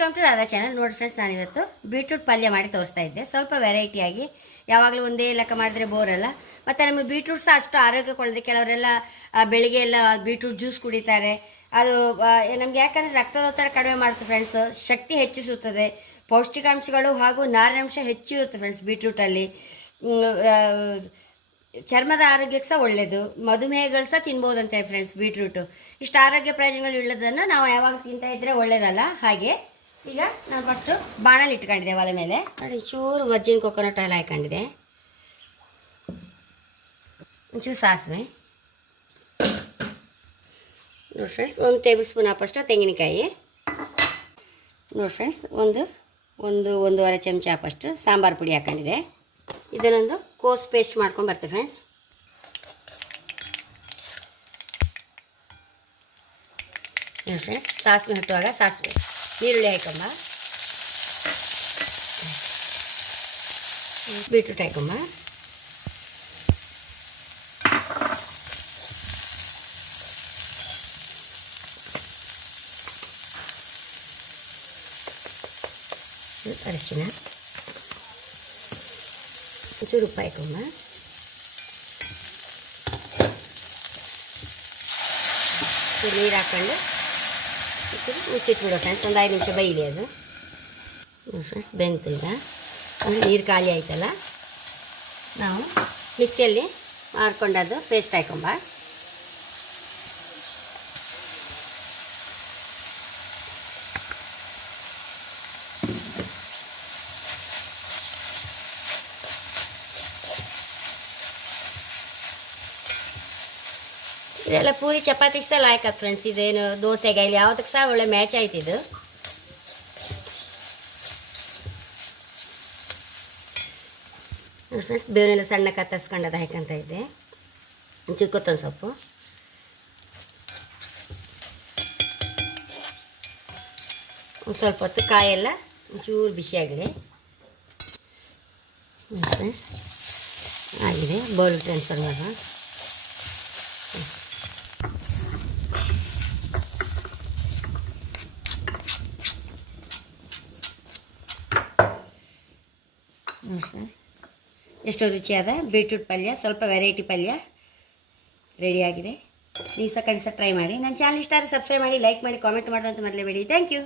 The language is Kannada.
ವೆಲ್ಕಮ್ ಟು ರಾಧಾ ಚಾನಲ್ ನೋಡಿ ಫ್ರೆಂಡ್ಸ್ ನಾನಿವತ್ತು ಬೀಟ್ರೂಟ್ ಪಲ್ಯ ಮಾಡಿ ತೋರಿಸ್ತಾ ಇದ್ದೆ. ಸ್ವಲ್ಪ ವೆರೈಟಿಯಾಗಿ ಯಾವಾಗಲೂ ಒಂದೇ ಲೆಕ್ಕ ಮಾಡಿದ್ರೆ ಬೋರ್ ಅಲ್ಲ. ಮತ್ತು ನಮಗೆ ಬೀಟ್ರೂಟ್ ಸಹ ಅಷ್ಟು ಆರೋಗ್ಯ ಕೊಳ್ಳದೆ ಕೆಲವರೆಲ್ಲ ಬೆಳಿಗ್ಗೆ ಎಲ್ಲ ಬೀಟ್ರೂಟ್ ಜ್ಯೂಸ್ ಕುಡಿತಾರೆ. ಅದು ನಮ್ಗೆ ಯಾಕಂದರೆ ರಕ್ತದೊತ್ತಡ ಕಡಿಮೆ ಮಾಡುತ್ತೆ ಫ್ರೆಂಡ್ಸ್ ಶಕ್ತಿ ಹೆಚ್ಚಿಸುತ್ತದೆ. ಪೌಷ್ಟಿಕಾಂಶಗಳು ಹಾಗೂ ನಾರಿನಾಂಶ ಹೆಚ್ಚಿರುತ್ತೆ ಫ್ರೆಂಡ್ಸ್ ಬೀಟ್ರೂಟಲ್ಲಿ ಚರ್ಮದ ಆರೋಗ್ಯಕ್ಕೆ ಸಹ ಒಳ್ಳೆಯದು ಮಧುಮೇಹಗಳು ಸಹ ತಿನ್ಬೋದಂತೆ ಫ್ರೆಂಡ್ಸ್ ಬೀಟ್ರೂಟು ಇಷ್ಟು ಆರೋಗ್ಯ ಪ್ರಯೋಜನಗಳು ಇಳ್ಳೋದನ್ನು ನಾವು ಯಾವಾಗ ತಿಂತಾ ಇದ್ರೆ ಒಳ್ಳೇದಲ್ಲ. ಹಾಗೆ ಈಗ ನಾನು ಫಸ್ಟು ಬಾಣಲ್ಲಿ ಇಟ್ಕೊಂಡಿದ್ದೆ ಒಲೆ ಮೇಲೆ. ನೋಡಿ, ಚೂರು ವಜ್ಜಿನ ಕೊಕೊನಟ್ ಆಯಿಲ್ ಹಾಕೊಂಡಿದೆ ಒಂಚೂರು ಸಾಸಿವೆ. ನೋಡಿ ಫ್ರೆಂಡ್ಸ್ ಒಂದು ಟೇಬಲ್ ಸ್ಪೂನ್ ಹಾಕಷ್ಟು ತೆಂಗಿನಕಾಯಿ. ನೋಡಿ ಫ್ರೆಂಡ್ಸ್ ಒಂದು ಒಂದು, ಒಂದೂವರೆ ಚಮಚ ಹಾಕಷ್ಟು ಸಾಂಬಾರು ಪುಡಿ ಹಾಕೊಂಡಿದೆ ಇದನ್ನೊಂದು ಕೋಸ್ ಪೇಸ್ಟ್ ಮಾಡ್ಕೊಂಡು ಬರ್ತೀವಿ ಫ್ರೆಂಡ್ಸ್ ನೋಡಿ ಫ್ರೆಂಡ್ಸ್ ಸಾಸಿವೆ ಹುಟ್ಟುವಾಗ ಸಾಸಿವೆ. ಈರುಳ್ಳಿ ಹಾಕೊಂಬ ಬೀಟ್ರೂಟ್ ಹಾಕೊಂಬ ಅರಿಶಿನ ಒಂಚೂರು ಉಪ್ಪು ಹಾಕೊಂಬ ನೀರು ಹಾಕೊಂಡು ಒಂಚೂರು ಮುಚ್ಚಿಟ್ಬಿಡೋ ಫ್ರೆಂಡ್ಸ್ ಒಂದು ಐದು ನಿಮಿಷ ಬೈಲಿ ಅದು. ಫ್ರೆಂಡ್ಸ್ ಬೆಂತು ಈಗ ಅಂದರೆ ನೀರು ಖಾಲಿ ಆಯ್ತಲ್ಲ? ನಾವು ಮಿಕ್ಸಿಯಲ್ಲಿ ಮಾಡ್ಕೊಂಡದ್ದು ಪೇಸ್ಟ್ ಹಾಕೊಂಬ. ಇದೆಲ್ಲ ಪೂರಿ ಚಪಾತಿಗೆ ಸಹ ಲಾಯ್ಕತ್ ಫ್ರೆಂಡ್ಸ್ ಇದೇನು ದೋಸೆಗೆ ಇಲ್ಲಿ ಯಾವುದಕ್ಕೆ ಸಹ ಒಳ್ಳೆ ಮ್ಯಾಚ್ ಆಯ್ತು ಇದು. ಫ್ರೆಂಡ್ಸ್ ಬೇವನೆಲ್ಲ ಸಣ್ಣ ಕತ್ತರಿಸ್ಕೊಂಡದ ಹಾಕಂತ ಇದ್ದೆ. ಚಿಕ್ಕೊತ್ತೊಂದು ಸೊಪ್ಪು. ಸ್ವಲ್ಪ ಹೊತ್ತು ಕಾಯೆಲ್ಲ ಒಂಚೂರು ಬಿಸಿಯಾಗಲಿ ಫ್ರೆಂಡ್ಸ್ ಆಗಿದೆ. ಬೌಲ್ ಟ್ರಾನ್ಸ್ಫರ್ ಮಾಡುವ. ಎಷ್ಟೋ ರುಚಿಯಾದ ಬೀಟ್ರೂಟ್ ಪಲ್ಯ, ಸ್ವಲ್ಪ ವೆರೈಟಿ ಪಲ್ಯ ರೆಡಿಯಾಗಿದೆ ನೀವು ಸಹ ಕಡಿಸ ಟ್ರೈ ಮಾಡಿ. ನನ್ನ ಚಾನಲ್ ಇಷ್ಟ ಆದರೆ ಸಬ್ಸ್ಕ್ರೈಬ್ ಮಾಡಿ ಲೈಕ್ ಮಾಡಿ ಕಾಮೆಂಟ್ ಮಾಡೋದಂತ ಮರಲೇಬೇಡಿ. Thank you